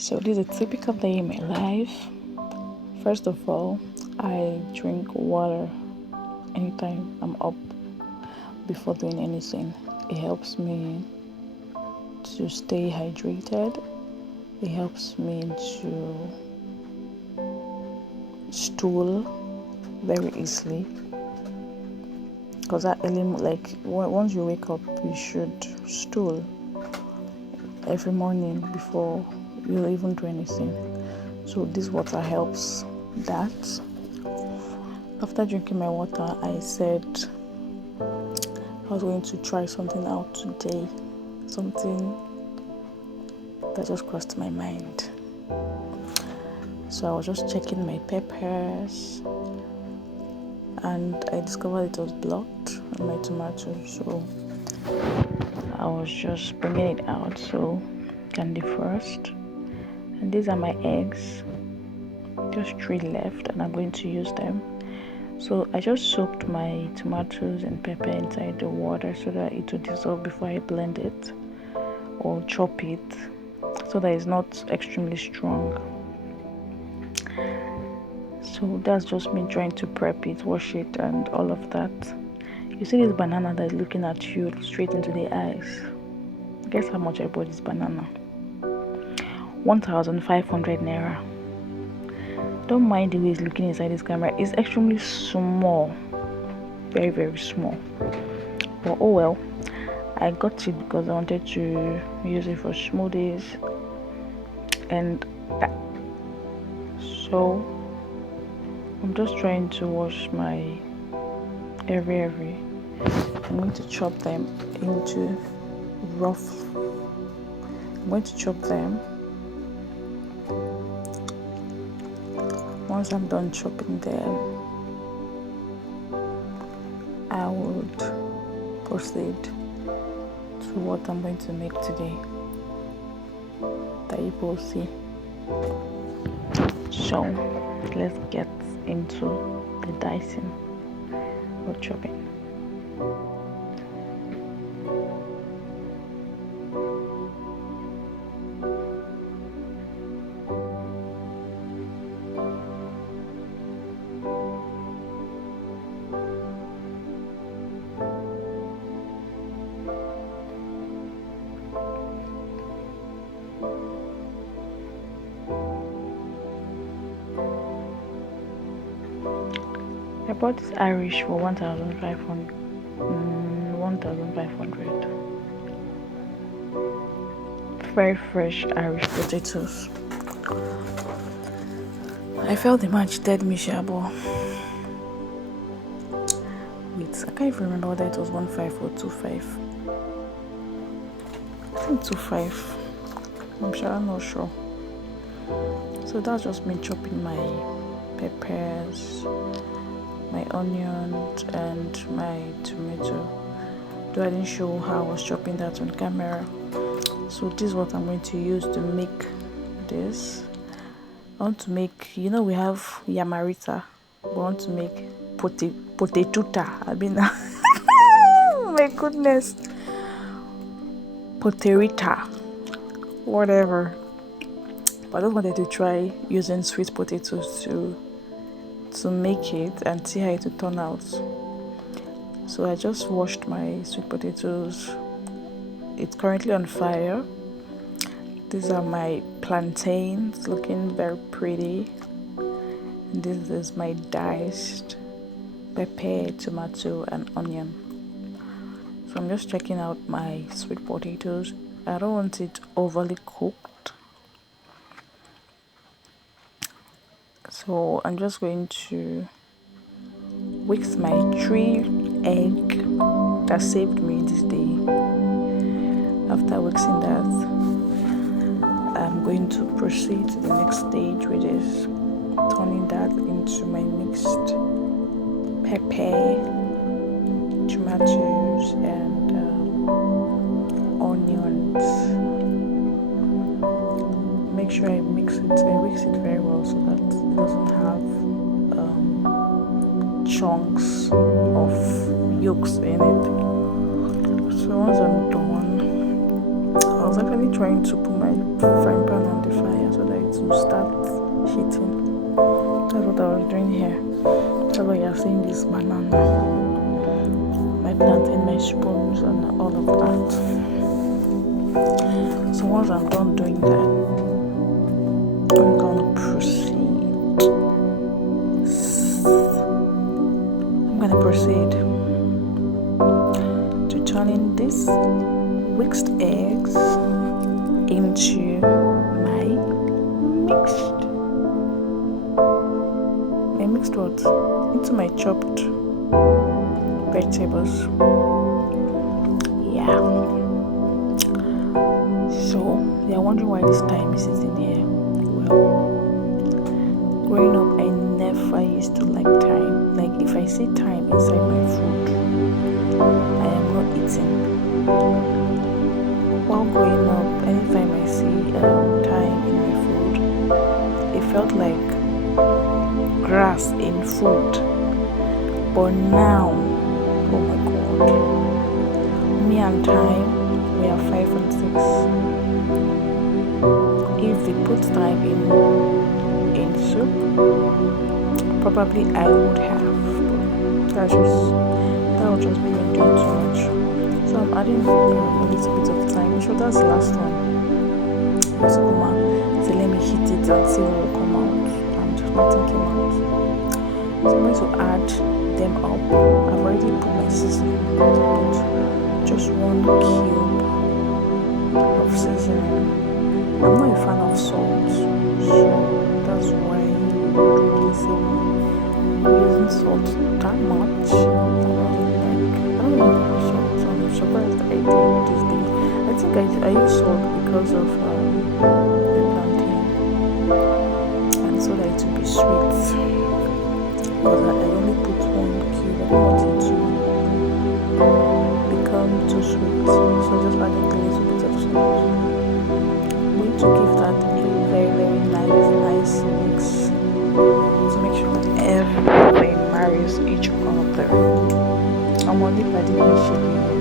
So this is a typical day in my life. First of all, I drink water anytime I'm up before doing anything. It helps me to stay hydrated. It helps me to stool very easily. Because that early, once you wake up, you should stool every morning before you even do anything. So this water helps that. After drinking my water, I said I was going to try something out today. Something that just crossed my mind. So I was just checking my peppers and I discovered it was blocked on my tomatoes. So I was just bringing it out so I can defrost. And these are my eggs. Just 3 left and I'm going to use them. So I just soaked my tomatoes and pepper inside the water so that it will dissolve before I blend it or chop it, so that it's not extremely strong. So that's just me trying to prep it, wash it and all of that. You see this banana that is looking at you straight into the eyes. Guess how much I bought this banana? 1,500 naira. Don't mind the way it's looking inside this camera. It's extremely small, very very small, but oh well. I got it because I wanted to use it for smoothies and that. So I'm just trying to wash my every I'm going to chop them into rough. I'm going to chop them. Once I'm done chopping them, I would proceed to what I'm going to make today that you will see. So let's get into the dicing or chopping. I bought this Irish for 1,500. 1,500. Very fresh Irish potatoes. I felt the man cheated me, Shabo. Wait, I can't even remember whether it was 1.5 or 2.5. I think 2.5. I'm not sure. So that's just me chopping my peppers, my onions and my tomato. Though I didn't show how I was chopping that on camera. So this is what I'm going to use to make this. I want to make, we have Yamarita, but I want to make Potarita. Oh my goodness. Potarita. Whatever. But I just wanted to try using sweet potatoes to make it and see how it will turn out. So I just washed my sweet potatoes. It's currently on fire. These are my plantains, looking very pretty. And this is my diced pepper, tomato and onion. So I'm just checking out my sweet potatoes. I don't want it overly cooked. So I'm just going to whisk my 3 egg that saved me this day. After whixing that, I'm going to proceed to the next stage, which is turning that into my mixed pepper, tomatoes and onions. Make sure I mix it very well so that it doesn't have chunks of yolks in it. So once I'm done, I was actually trying to put my frying pan on the fire so to start heating. That's what I was doing here. That's why you're seeing this banana, my plantain, my spoons, and all of that. So once I'm done doing that, I'm gonna proceed. To turning these whisked eggs into my mixed what? Into my chopped vegetables. Yeah. So you're wondering why this thyme is in here. Well, growing up, I never used to like thyme. Like if I see thyme inside my food, I am not eating. While growing up, anytime I see thyme in my food, it felt like grass in food. But now, oh my god, me and thyme, we are 5 and 6. If they put thyme in soup, probably I would have. But that would just be doing too much. So I'm adding a little bit of thyme. So that's the last one. So let me heat it and see what will come out. And nothing came out. So I'm going to add them up. I've already put my seasoning. But just 1 cube of seasoning. I'm not a fan of salt, so that's why I'm really using salt that much. I don't even put salt, so I'm surprised I did these days. I think I use salt because of the plantain, and so that it will be sweet. Because I only put 1 cube. I don't want it to become too sweet, so I just added a little bit of salt. To give that a very, very nice mix, to make sure that everything marries each other. I'm only ready to shake it,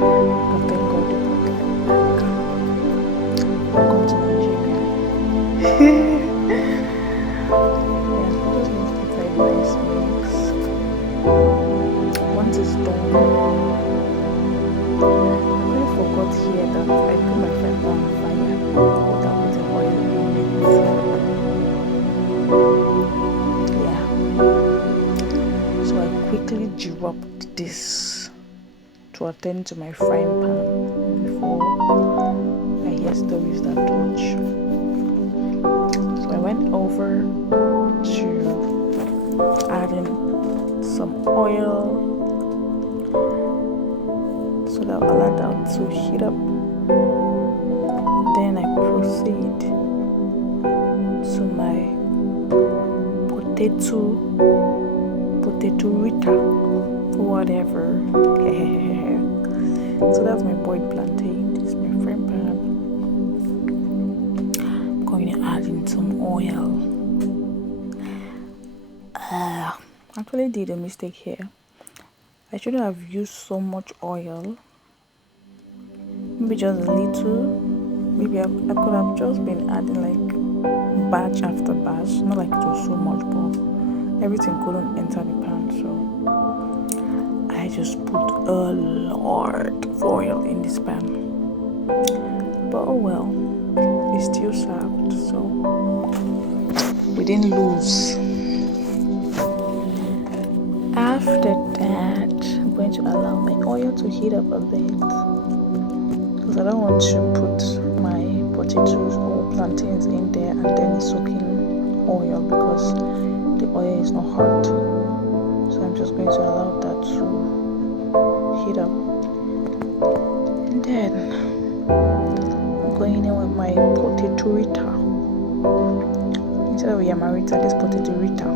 but thank God they brought them back. Welcome to Nigeria. Yeah, just make it a nice mix. Once it's done, I forgot here that I put my frying pan on fire without putting oil in it. Yeah. So I quickly dropped this to attend to my frying pan before I hear stories that touch. So I went over to adding some oil so that I'll allow that to heat up. Then I proceed to my potatorita, whatever. So that's my boiled plantain. This is my frying pan. I'm going to add in some oil. Actually did a mistake here. I shouldn't have used so much oil. Maybe just a little. Maybe I could have just been adding like batch after batch. Not like it was so much, but everything couldn't enter the pan, so I just put a lot of oil in this pan. But oh well, it's still served, so we didn't lose. After that, I'm going to allow my oil to heat up a bit, because I don't want to put my potatoes or plantains in there and then it's soaking oil, because the oil is not hot. So I'm just going to allow that to heat up, and then I'm going in with my potatorita. Instead of Yamarita, this potatorita.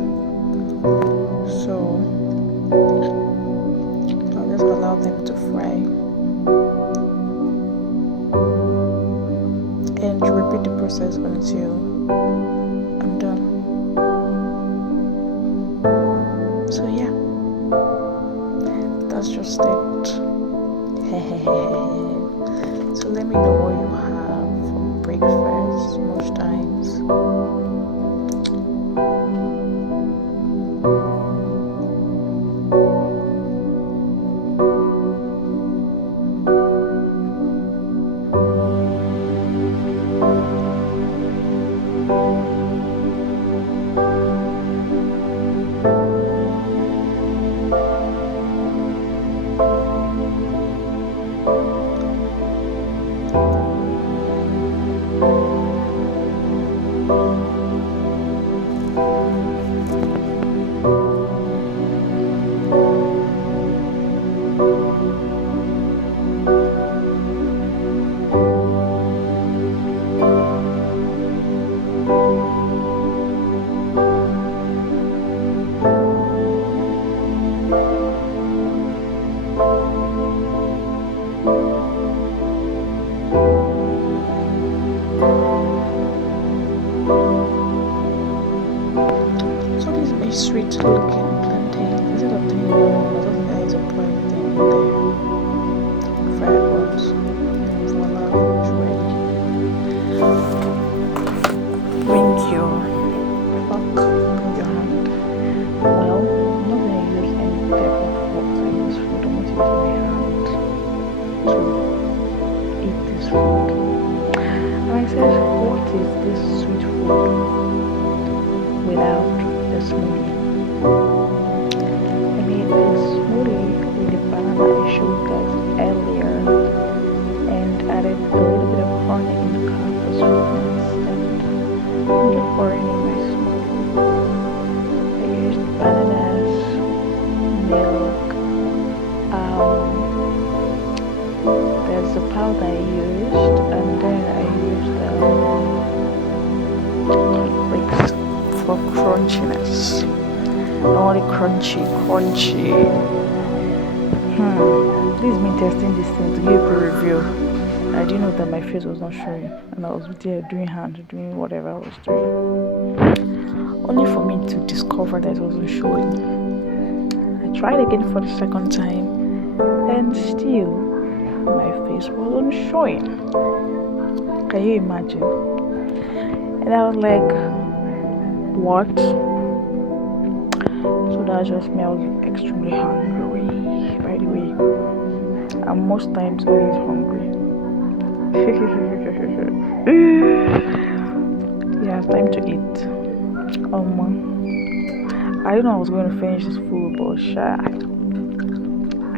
So I'll just allow them to fry and repeat the process until I'm done. So yeah, that's just it. So let me know what you have for breakfast most times. So this very sweet looking plantain. Is it a thing yellow one? I don't think there is a private thing in there. Fried ones. Voila, it's ready. Bring your fork, bring your hand. Well, I'm not going to use any type of fork in this food. I'm going to use my hand to eat this food. And I said, what is this sweet food without the smoothie? I made this smoothie with the banana I showed guys earlier and added a little bit of honey in the cup for sweetness, and I'm just pouring in my smoothie. I used bananas, milk, there's the powder I used, and then I used like for crunchiness. Not only crunchy. This is me testing this thing to give a review. I didn't know that my face was not showing, and I was there doing whatever I was doing, only for me to discover that it wasn't showing. I tried again for the second time, and still my face wasn't showing. Can you imagine? And I was like, what? So that's just me. I was extremely hungry, by the way. I'm most times always hungry. Yeah, it's time to eat. I didn't know I was going to finish this food, but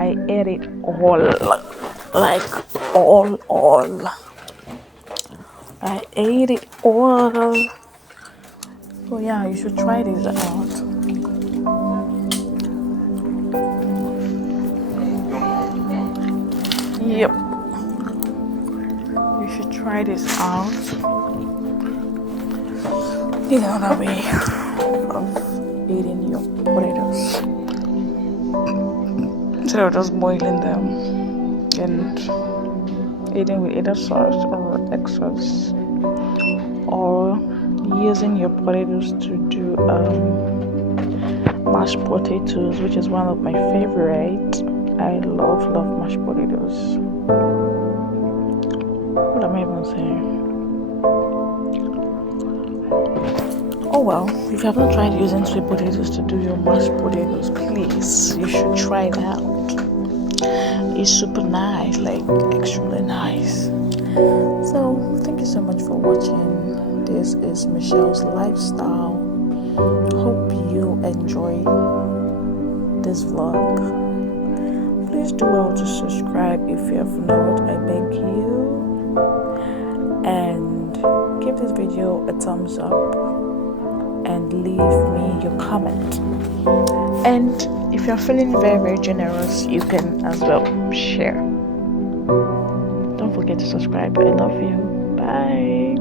I ate it all. Like all. I ate it all. So yeah, you should try this out. Yep. You should try this out. It's another way of eating your potatoes. Instead of just boiling them and eating with either sauce or egg sauce, or using your potatoes to do mashed potatoes, which is one of my favorite. I love mashed potatoes. What am I even saying? Oh well, if you have not tried using sweet potatoes to do your mashed potatoes, please, you should try it out. It's super nice, like extremely nice. So thank you so much for watching. This is Michelle's lifestyle. Hope you enjoy this vlog. Please do well to subscribe if you have not, I beg you, and give this video a thumbs up and leave me your comment. And if you're feeling very, very generous, you can as well share. Don't forget to subscribe. I love you. Bye.